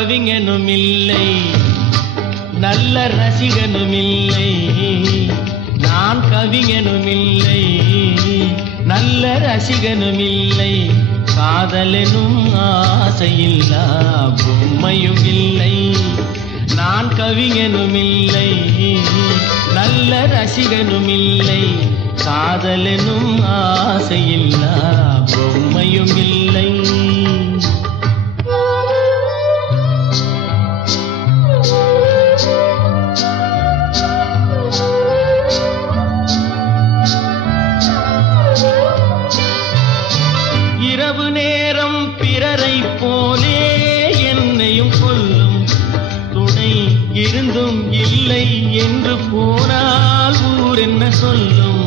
கவிஞனும் இல்லை, நல்ல ரசிகனும் இல்லை. நான் கவிஞனும் இல்லை, நல்ல ரசிகனும் இல்லை. காதலெனும் ஆசையில்லா பொம்மையும் இல்லை. நான் கவிஞனும் இல்லை, நல்ல ரசிகனும் இல்லை. காதலெனும் ஆசையில்லா பொம்மையும் இல்லை. இரவு நேரம் பிறரை போலே என்னையும் கொல்லும் துணை இருந்தும் இல்லை என்று போனால் ஊர் என்ன சொல்லும்.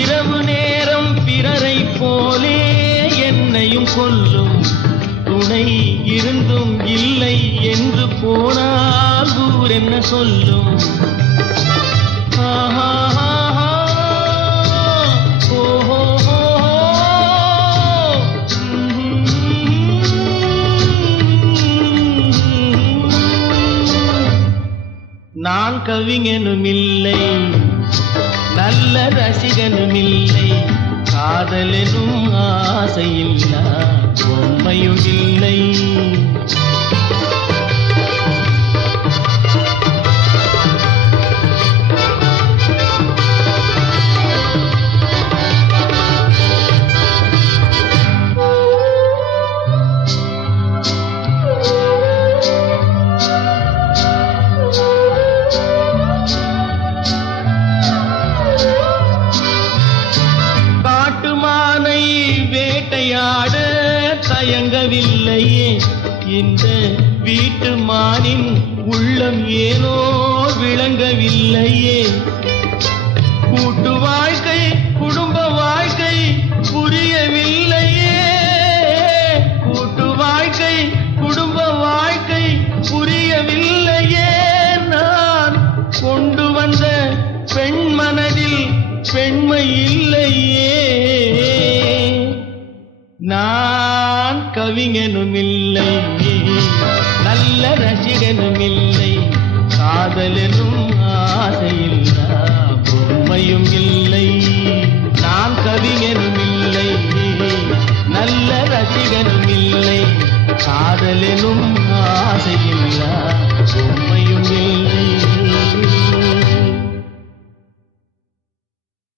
இரவு நேரம் பிறரை போலே என்னையும் கொல்லும் துணை இருந்தும் இல்லை என்று போனால் ஊர் என்ன சொல்லும். ஆஹா நான் கவிஞனும் இல்லை, நல்ல ரசிகனும் இல்லை. காதலெனும் ஆசையில்லா பொம்மையும் இல்லை. வேட்டையாட தயங்கவில்லையே இந்த வீட்டு மானின் உள்ளம் ஏனோ விளங்கவில்லையே. கூட்டு வாழ்க்கை குடும்ப வாழ்க்கை புரியவில்லையே. கூட்டு வாழ்க்கை குடும்ப வாழ்க்கை புரியவில்லையே. நான் கொண்டு வந்த பெண் மனதில் பெண்மை இல்லையே. நான் கவிஞனும் இல்லை, நல்ல ரசிகனும் இல்லை. காதலெனும் ஆசையில்லா பொம்மையும் இல்லை. நான் கவிஞனும் இல்லை, நல்ல ரசிகனும் இல்லை. காதலெனும் ஆசையில்லா பொம்மையும் இல்லை.